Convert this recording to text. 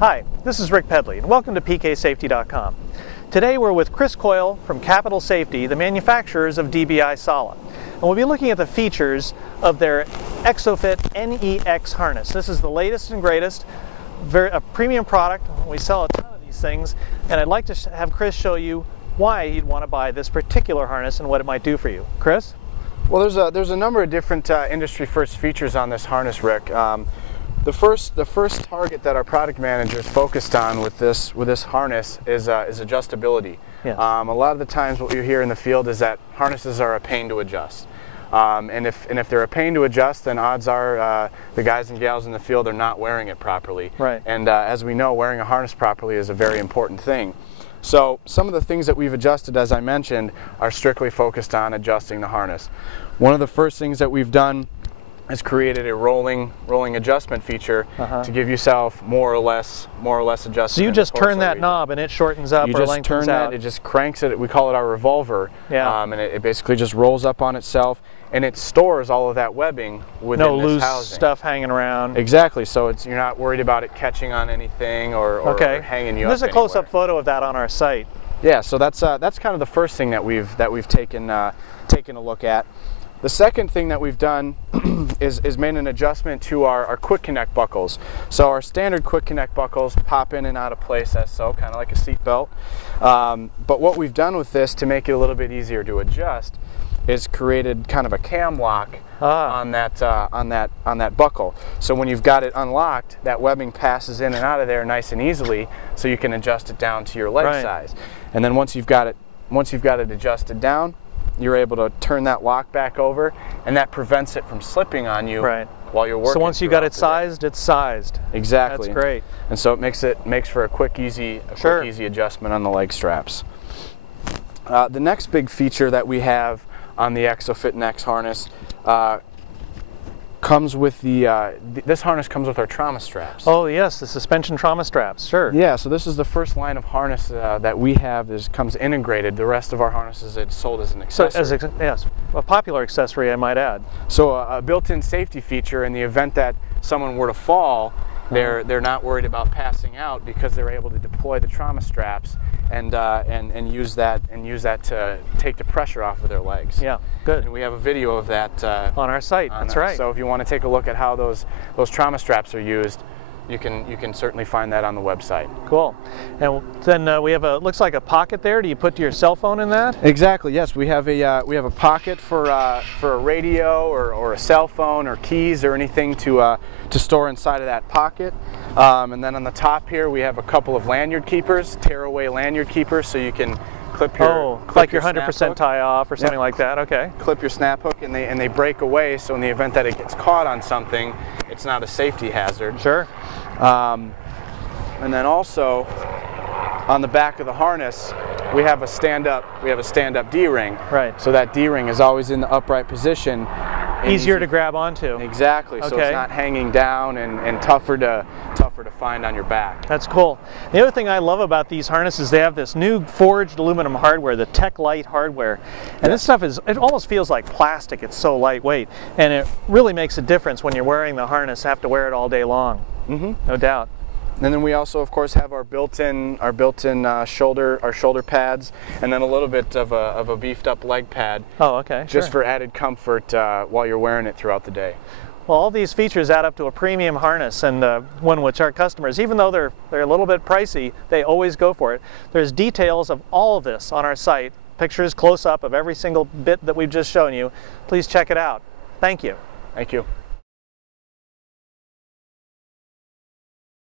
Hi, this is Rick Pedley, and welcome to pksafety.com. Today we're with Chris Coyle from Capital Safety, the manufacturers of DBI-SALA. And we'll be looking at the features of their ExoFit NEX harness. This is the latest and greatest, a premium product. We sell a ton of these things, and I'd like to have Chris show you why you'd want to buy this particular harness and what it might do for you. Chris? Well, there's a number of different industry first features on this harness, Rick. The first target that our product managers focused on with this harness is adjustability. Yes. A lot of the times what you hear in the field is that harnesses are a pain to adjust. And if they're a pain to adjust, then odds are the guys and gals in the field are not wearing it properly. Right. And as we know, wearing a harness properly is a very important thing. So some of the things that we've adjusted, as I mentioned, are strictly focused on adjusting the harness. One of the first things that we've done is created a rolling adjustment feature to give yourself more or less adjustment. So you just turn that knob and it shortens up or lengthens out. You just turn that, it just cranks it. We call it our revolver. Yeah. And it basically just rolls up on itself, and it stores all of that webbing within no this loose housing. Stuff hanging around. Exactly. So you're not worried about it catching on anything or hanging you up. There's a close-up photo of that on our site. Yeah. So that's kind of the first thing that we've taken a look at. The second thing that we've done is made an adjustment to our quick connect buckles. So our standard quick connect buckles pop in and out of place as so, kind of like a seat belt. But what we've done with this to make it a little bit easier to adjust is created kind of a cam lock on that buckle. So when you've got it unlocked, that webbing passes in and out of there nice and easily, so you can adjust it down to your leg size. And then once you've got it adjusted down, you're able to turn that lock back over, and that prevents it from slipping on you while you're working. So once you got it sized, it's sized. Exactly. That's great. And so it makes for a quick, easy adjustment on the leg straps. The next big feature that we have on the ExoFit NEX harness comes with this harness comes with our trauma straps. Oh yes, the suspension trauma straps, sure. Yeah, so this is the first line of harness that we have comes integrated. The rest of our harnesses, it's sold as an accessory. So yes, a popular accessory, I might add. So a built-in safety feature in the event that someone were to fall, they're not worried about passing out because they're able to deploy the trauma straps and use that to take the pressure off of their legs. Yeah, good. And we have a video of that on our site. That's right. So if you want to take a look at how those trauma straps are used, you can certainly find that on the website. Cool. And then we have looks like a pocket there. Do you put your cell phone in that? Exactly. Yes, we have a pocket for a radio or a cell phone or keys or anything to store inside of that pocket. And then on the top here we have a couple of lanyard keepers, tearaway lanyard keepers, so you can clip your like your 100% tie off or something like that. Okay. Clip your snap hook and they break away, so in the event that it gets caught on something, it's not a safety hazard. Sure. And then also on the back of the harness we have a stand-up D-ring. Right. So that D-ring is always in the upright position. Easier to grab onto. Exactly. So it's not hanging down and tougher to find on your back. That's cool. The other thing I love about these harnesses, they have this new forged aluminum hardware, the Tech Light hardware. And this stuff it almost feels like plastic. It's so lightweight. And it really makes a difference when you're wearing the harness, have to wear it all day long. No doubt. And then we also, of course, have our built-in shoulder pads, and then a little bit of a beefed-up leg pad. Oh, okay. Just for added comfort while you're wearing it throughout the day. Well, all these features add up to a premium harness, and one which our customers, even though they're a little bit pricey, they always go for it. There's details of all of this on our site, pictures close-up of every single bit that we've just shown you. Please check it out. Thank you. Thank you.